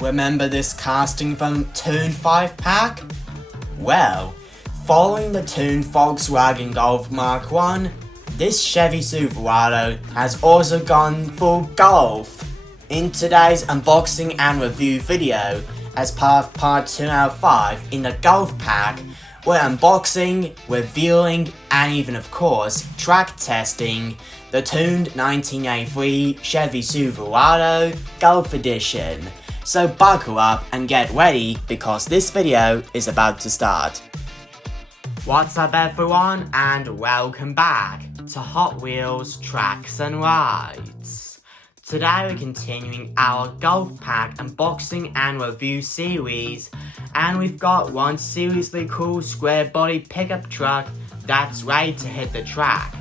Remember this casting from TOON'D 5-pack? Well, following the TOON'D Volkswagen Golf Mark I, this Chevy Silverado has also gone full golf. In today's unboxing and review video, as part of part 2 out of 5 in the Golf pack, we're unboxing, revealing, and even of course, track testing the TOON'D 1983 Chevy Silverado Gulf Edition. So buckle up and get ready because this video is about to start. What's up everyone and welcome back to Hot Wheels Tracks and Rides. Today we're continuing our Golf pack unboxing and review series, and we've got one seriously cool square body pickup truck that's ready to hit the track.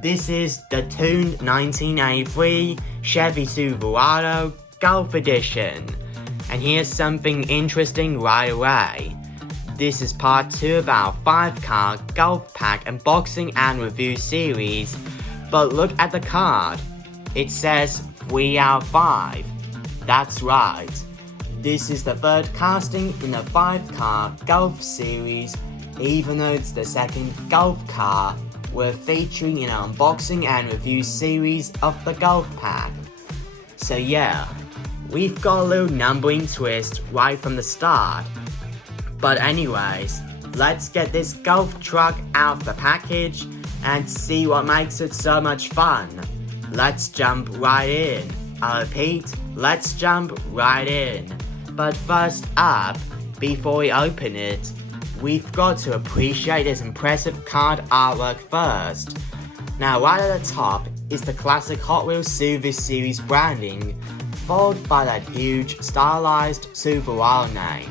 This is the TOON'D 1983 Chevy Silverado Gulf Edition. And here's something interesting right away. This is part 2 of our 5-car Golf pack unboxing and review series. But look at the card. It says 3 out of 5. That's right. This is the third casting in the 5-car Golf series, even though it's the second Golf car we're featuring in our unboxing and review series of the Golf pack. So yeah, we've got a little numbering twist right from the start. But anyways, let's get this Golf truck out of the package and see what makes it so much fun. Let's jump right in. I repeat, let's jump right in. But first up, before we open it, we've got to appreciate this impressive card artwork first. Now right at the top is the classic Hot Wheels Silver Series branding, followed by that huge stylized Silverado name.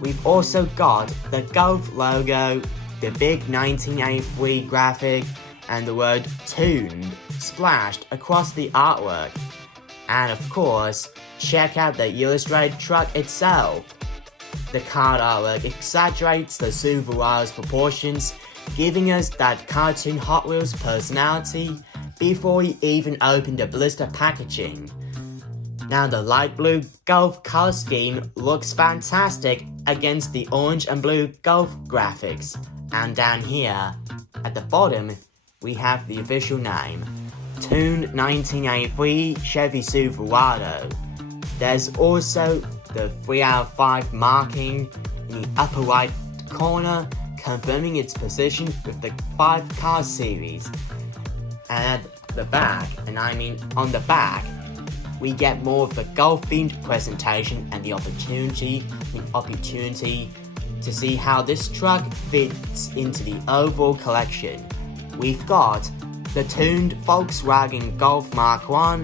We've also got the Golf logo, the big 1983 graphic, and the word TOON'D splashed across the artwork. And of course, check out the illustrated truck itself. The card artwork exaggerates the Silverado's proportions, giving us that cartoon Hot Wheels personality before we even open the blister packaging. Now the light blue Golf color scheme looks fantastic against the orange and blue Golf graphics. And down here, at the bottom, we have the official name, TOON'D 1983 Chevy Silverado. There's also the 3 out of 5 marking in the upper right corner, confirming its position with the 5-car series. And at the back, and I mean on the back, we get more of the Golf-themed presentation and the opportunity to see how this truck fits into the overall collection. We've got the TOON'D Volkswagen Golf Mark I,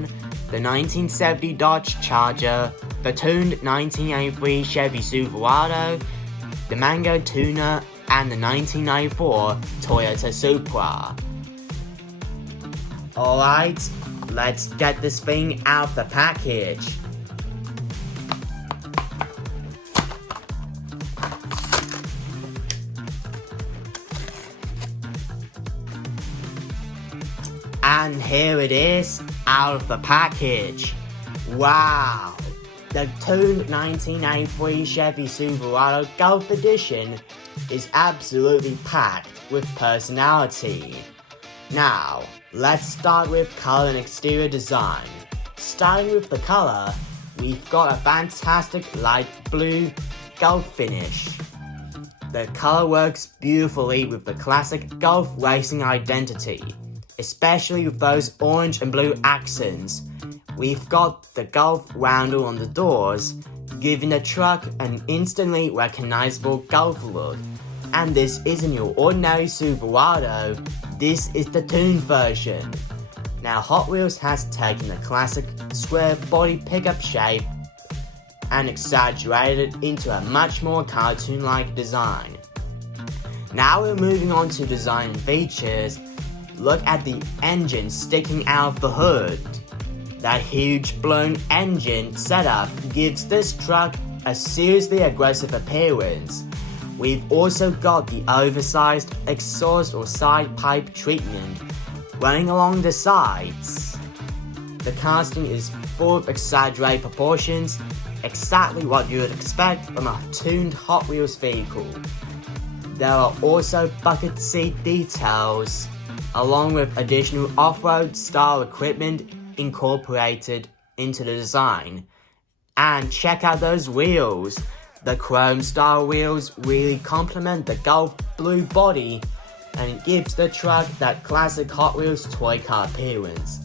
the 1970 Dodge Charger, the TOON'D 1983 Chevy Silverado, the Mango Tuner, and the 1994 Toyota Supra. Alright, let's get this thing out of the package. And here it is, out of the package. Wow! The TOON'D 1983 Chevy Silverado Gulf Edition is absolutely packed with personality. Now, let's start with color and exterior design. Starting with the color, we've got a fantastic light blue Golf finish. The color works beautifully with the classic Golf racing identity, especially with those orange and blue accents. We've got the Golf roundel on the doors, giving the truck an instantly recognizable Golf look. And this isn't your ordinary Silverado, this is the TOON'D version. Now Hot Wheels has taken the classic square body pickup shape and exaggerated it into a much more cartoon-like design. Now we're moving on to design and features. Look at the engine sticking out of the hood. That huge blown engine setup gives this truck a seriously aggressive appearance. We've also got the oversized exhaust or side pipe treatment running along the sides. The casting is full of exaggerated proportions, exactly what you would expect from a tuned Hot Wheels vehicle. There are also bucket seat details, along with additional off-road style equipment incorporated into the design. And check out those wheels! The chrome style wheels really complement the Gulf blue body, and it gives the truck that classic Hot Wheels toy car appearance.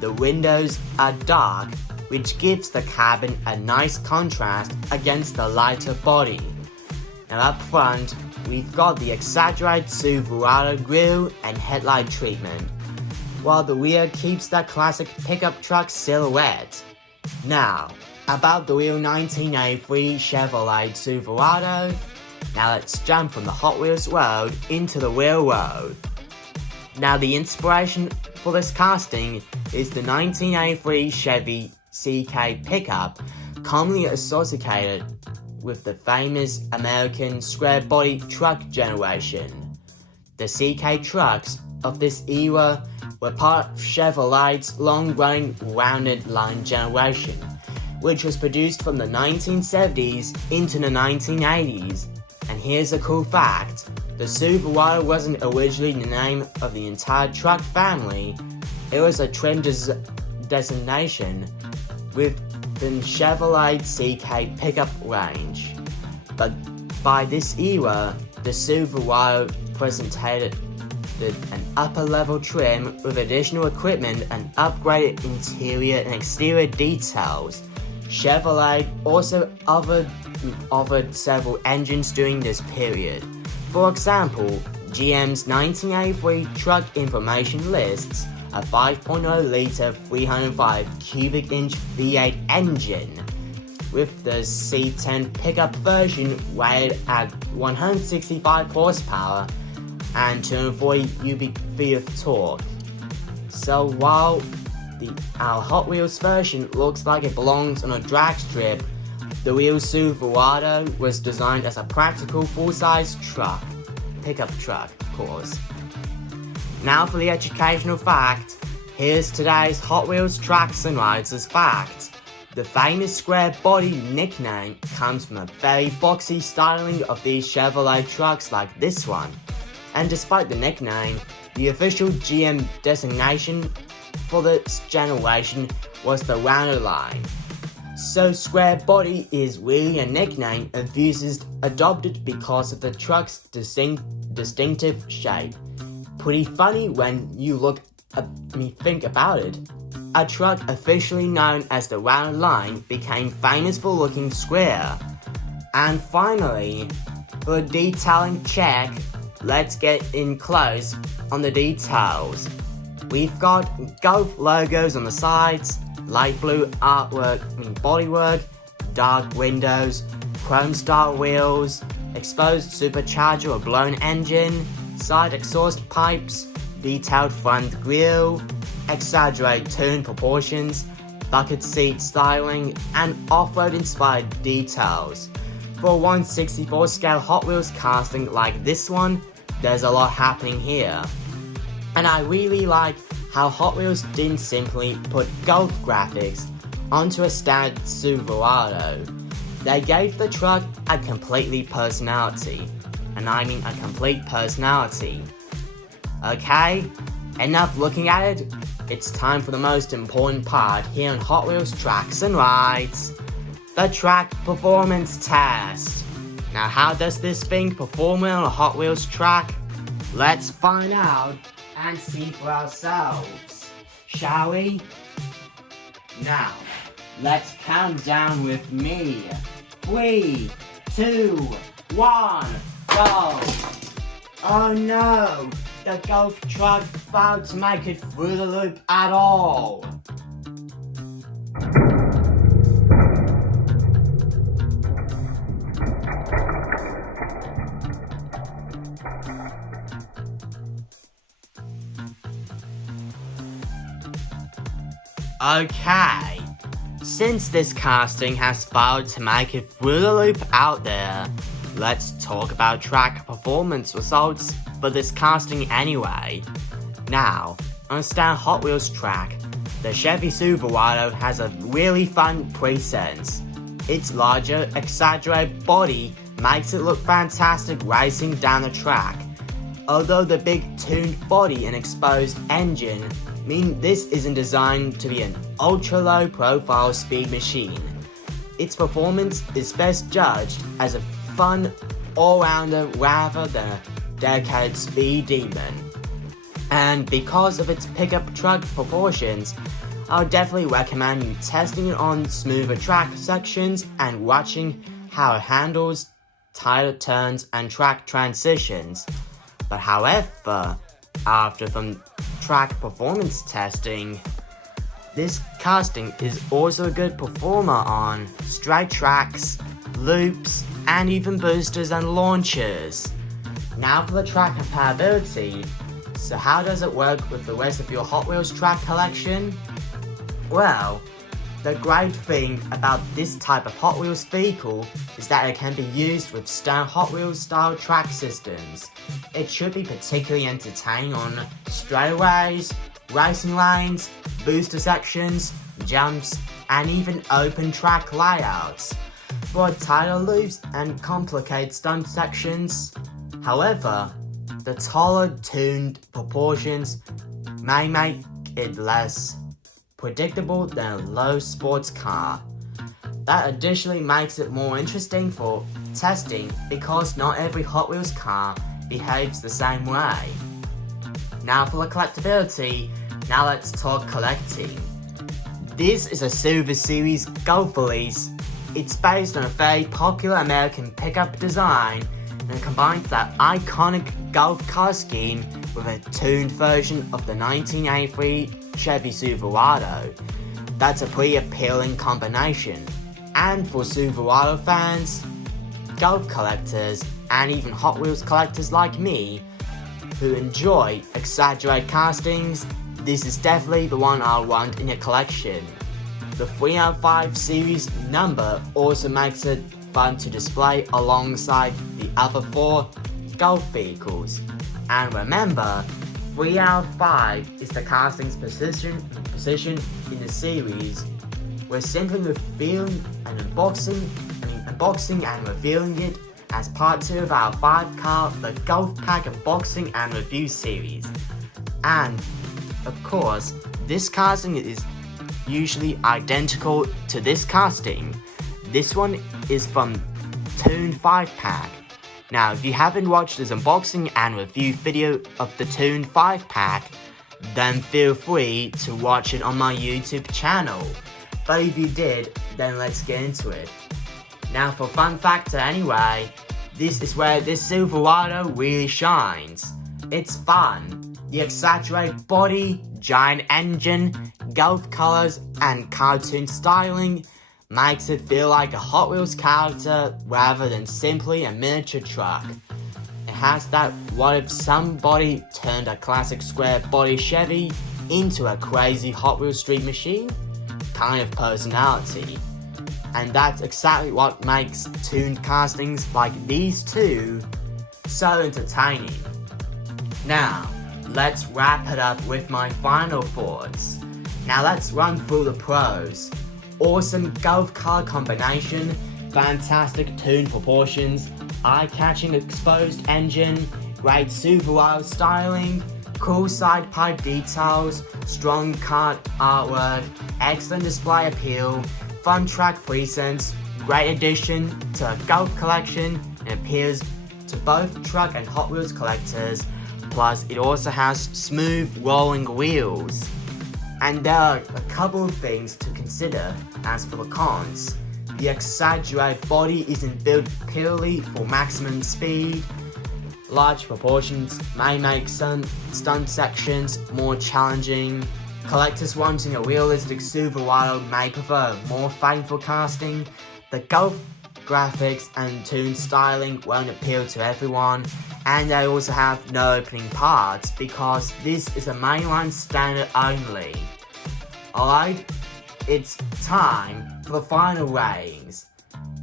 The windows are dark, which gives the cabin a nice contrast against the lighter body. Now up front, we've got the exaggerated Silverado grille and headlight treatment, while the rear keeps that classic pickup truck silhouette. Now, about the real 1983 Chevrolet Silverado, now let's jump from the Hot Wheels world into the real world. Now the inspiration for this casting is the 1983 Chevy CK pickup, commonly associated with the famous American square body truck generation. The CK trucks of this era were part of Chevrolet's long-running rounded line generation, which was produced from the 1970s into the 1980s. And here's a cool fact: the Silverado wasn't originally the name of the entire truck family, it was a trim designation within Chevrolet CK pickup range. But by this era, the Silverado presented an upper-level trim with additional equipment and upgraded interior and exterior details. Chevrolet also offered several engines during this period. For example, GM's 1983 truck information lists a 5.0-litre 305 cubic inch V8 engine, with the C10 pickup version rated at 165 horsepower and 240 cubic-feet of torque. So while our Hot Wheels version looks like it belongs on a drag strip, the real Silverado was designed as a practical full-size truck, pickup truck, of course. Now for the educational fact, here's today's Hot Wheels Tracks and Rides fact. The famous square body nickname comes from a very boxy styling of these Chevrolet trucks like this one. And despite the nickname, the official GM designation for this generation was the rounded line. So square body is really a nickname enthusiasts adopted because of the truck's distinctive shape. Pretty funny when you think about it. A truck officially known as the rounded line became famous for looking square. And finally, for a detailing check, let's get in close on the details. We've got Gulf logos on the sides, light blue bodywork, dark windows, chrome style wheels, exposed supercharger or blown engine, side exhaust pipes, detailed front grille, exaggerated tune proportions, bucket seat styling, and off-road inspired details. For a 1/64 scale Hot Wheels casting like this one, there's a lot happening here. And I really like how Hot Wheels didn't simply put Gulf graphics onto a standard Silverado. They gave the truck a completely personality. And I mean a complete personality. Okay, enough looking at it, it's time for the most important part here on Hot Wheels Tracks and Rides. The track performance test. Now how does this thing perform on a Hot Wheels track? Let's find out and see for ourselves, shall we? Now, let's count down with me. 3, 2, 1, go! Oh no! The Gulf truck failed to make it through the loop at all! Okay, since this casting has failed to make it through the loop out there, let's talk about track performance results for this casting anyway. Now, on a standard Hot Wheels track, the Chevy Silverado has a really fun presence. its larger, exaggerated body makes it look fantastic racing down the track. Although the big tuned body and exposed engine mean this isn't designed to be an ultra-low profile speed machine. Its performance is best judged as a fun all-rounder rather than a dedicated speed demon. And because of its pickup truck proportions, I'll definitely recommend you testing it on smoother track sections and watching how it handles tighter turns and track transitions. But however, after some track performance testing, this casting is also a good performer on straight tracks, loops, and even boosters and launchers. Now for the track compatibility. So how does it work with the rest of your Hot Wheels track collection? Well, the great thing about this type of Hot Wheels vehicle is that it can be used with standard Hot Wheels style track systems. It should be particularly entertaining on straightaways, racing lanes, booster sections, jumps, and even open track layouts for tighter loops and complicated stunt sections. However, the taller tuned proportions may make it less predictable than a low sports car. That additionally makes it more interesting for testing because not every Hot Wheels car behaves the same way. Now for the collectability, now let's talk collecting. This is a Silver Series Gulf release. It's based on a very popular American pickup design and combines that iconic Gulf color scheme with a tuned version of the 1983 Chevy Silverado. That's a pretty appealing combination. And for Silverado fans, Gulf collectors, and even Hot Wheels collectors like me, who enjoy exaggerated castings, this is definitely the one I'll want in your collection. The 3 out of 5 series number also makes it fun to display alongside the other 4 Gulf vehicles. And remember, 3 out of 5 is the casting's position in the series. We're simply revealing and unboxing and revealing it as part 2 of our 5-car The Gulf Pack Unboxing and Review series. And, of course, this casting is usually identical to this casting. This one is from TOON'D 5-pack. Now, if you haven't watched this unboxing and review video of the TOON'D 5-pack, then feel free to watch it on my YouTube channel. But if you did, then let's get into it. Now for fun factor anyway, this is where this Silverado really shines. It's fun. The exaggerated body, giant engine, Gulf colors, and cartoon styling makes it feel like a Hot Wheels character rather than simply a miniature truck. It has that what if somebody turned a classic square body Chevy into a crazy Hot Wheels street machine kind of personality. And that's exactly what makes tuned castings like these two so entertaining. Now, let's wrap it up with my final thoughts. Now let's run through the pros. Awesome Gulf color combination, fantastic tuned proportions, eye-catching exposed engine, great Silverado styling, cool side pipe details, strong card artwork, excellent display appeal, fun track presents, great addition to a Gulf collection and appeals to both truck and Hot Wheels collectors, plus it also has smooth rolling wheels. And there are a couple of things to consider as for the cons. The exaggerated body isn't built purely for maximum speed. Large proportions may make some stunt sections more challenging. Collectors wanting a realistic Silverado may prefer a more faithful casting. The Gulf graphics and tuned styling won't appeal to everyone, and they also have no opening parts because this is a mainline standard only. Alright, it's time for the final ratings.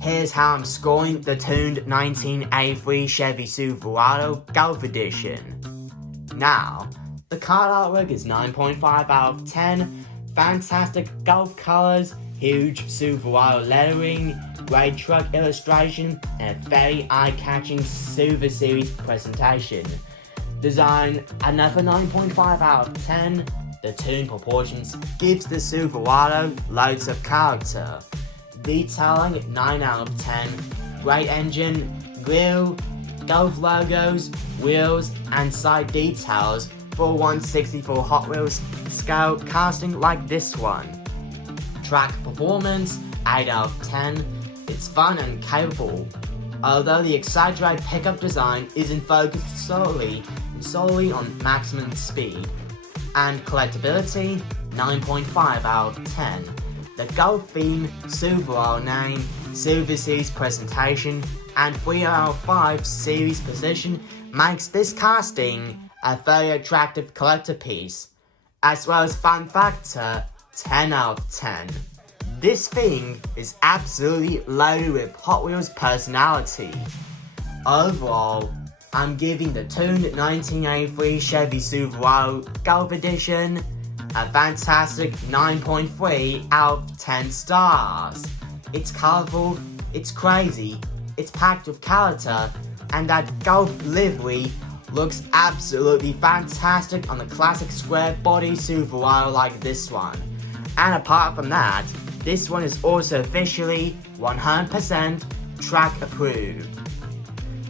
Here's how I'm scoring the tuned 1983 Chevy Silverado Gulf Edition. Now, the card artwork is 9.5 out of 10, fantastic Gulf colors, huge Silverado lettering, great truck illustration, and a very eye-catching Silver Series presentation. Design another 9.5 out of 10. The Toon'D proportions gives the Silverado loads of character. Detailing 9 out of 10. Great engine, grille, Gulf logos, wheels, and side details for 1/64 Hot Wheels scale casting like this one. Track performance 8 out of 10. It's fun and capable. Although the exaggerated pickup design isn't focused solely on maximum speed. And collectability 9.5 out of 10. The Gulf theme, Silverado name, Silver Series presentation, and 3 out of 5 series position makes this casting a very attractive collector piece, as well as fun factor 10 out of 10. This thing is absolutely loaded with Hot Wheels personality. Overall, I'm giving the Toon'D 1983 Chevy Silverado Gulf Edition a fantastic 9.3 out of 10 stars. It's colourful, it's crazy, it's packed with character, and that Gulf livery looks absolutely fantastic on the classic square body Silverado like this one. And apart from that, this one is also officially 100% track approved.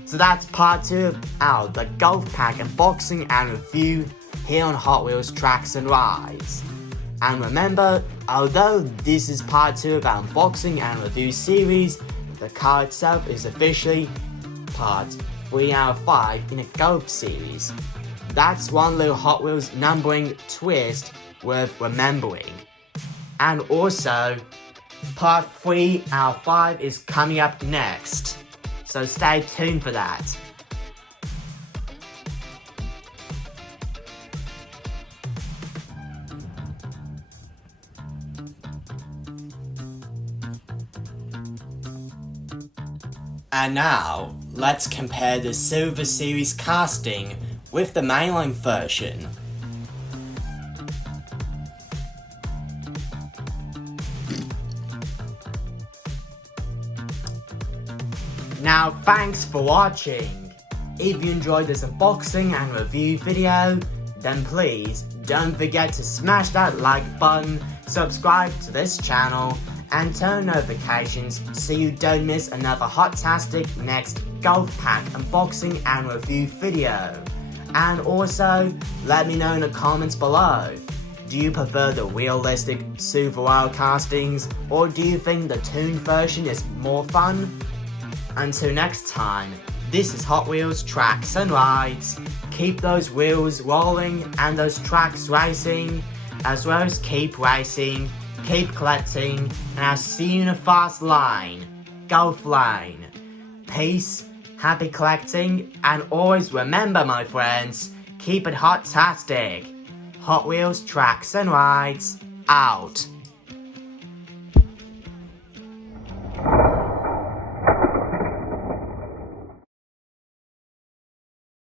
So that's part 2 of our the Gulf Pack unboxing and review here on Hot Wheels Tracks and Rides. And remember, although this is part 2 of our unboxing and review series, the car itself is officially part 3 out of 5 in a Gulf series. That's one little Hot Wheels numbering twist worth remembering. And also, part 3 out of 5 is coming up next, so stay tuned for that. And now, let's compare the Silver Series casting with the mainline version. Now, thanks for watching. If you enjoyed this unboxing and review video, then please don't forget to smash that like button, subscribe to this channel, and turn notifications so you don't miss another hot-tastic next Gulf Pack unboxing and review video. And also, let me know in the comments below, do you prefer the realistic Silverado castings, or do you think the Toon'D version is more fun? Until next time, this is Hot Wheels Tracks and Rides. Keep those wheels rolling and those tracks racing, as well as keep racing, keep collecting, and I'll see you in a fast line, Gulf Lane. Peace, happy collecting, and always remember, my friends, keep it hot-tastic. Hot Wheels Tracks and Rides, out.